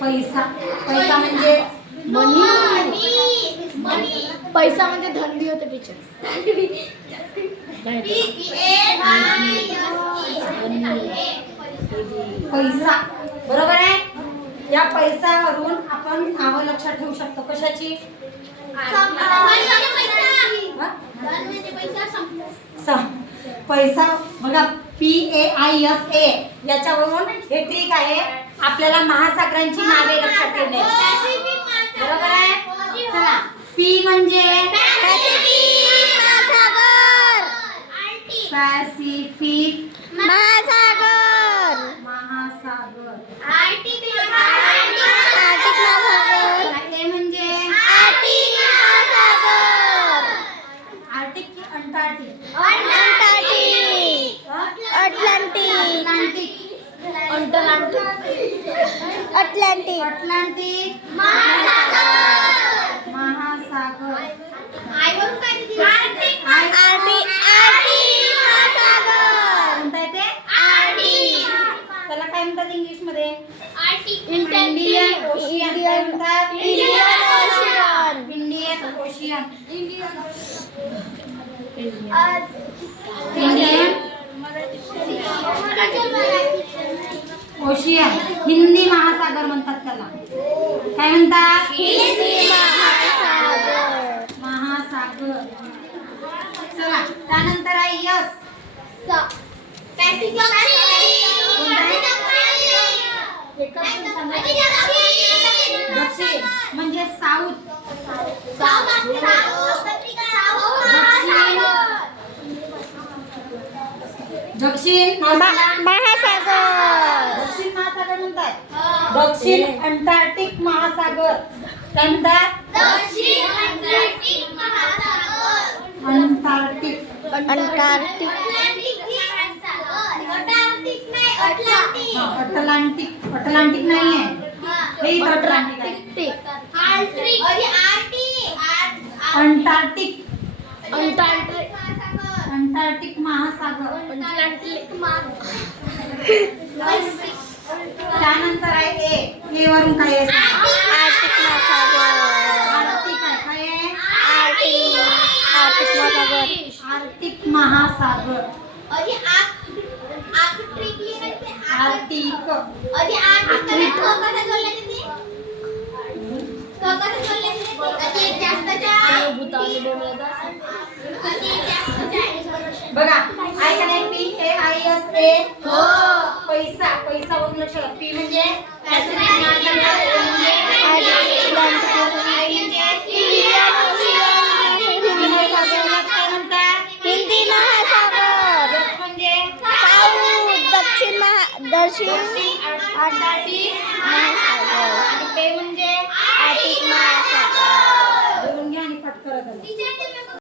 पैसा, पैसा म्हणजे मनी. पैसा म्हणजे धनवी होते टीचर. पैसा बरोबर आहे. या पैशावरून आपण नावं लक्षात ठेवू शकतो. कशाची? पैसा बघा, PAISA याच्यावरून हे ट्रिक आहे आपल्याला महासागरांची नावे लक्षात ठेवण्याची. बरोबर आहे. चला, P म्हणजे पॅसिफिक महासागर. महासागर. आर्टिक चला, A म्हणजे आर्टिक की अंटार्क्टिक? अटलांटिक. अटलांटिक महासागर. कोणता येते? त्याला काय म्हणतात इंग्लिश मध्ये? Indian ocean. Indian ocean. Indian ocean. Hindi महासागर म्हणतात त्याला. काय म्हणतात? महासागर. चला, त्यानंतर आहे यस. दक्षिण म्हणजे साऊथ. दक्षिण महासागर. दक्षिण महासागर म्हणतात. दक्षिण अंटार्क्टिक महासागर. काय म्हणतात? अंटार्क्टिक. अटलांटिक. अटलांटिक नाही आहे हे, अटलांटिक आहे. अंटार्क्टिक. अंटार्क्टिक महासागर. त्यानंतर आहे ए वरून काय आहे? आर्टिक महासागर. आर्टिक आहे. काय आहे? आर्टिक महासागर. आर्टिक महासागर. आर्टिक. बघा, ऐका नाही. PAISA. पैसा. पैसा वरून लक्षात. P म्हणजे हिंदी महासागर. म्हणजे दक्षिण अंटार्क्टिक महासागर.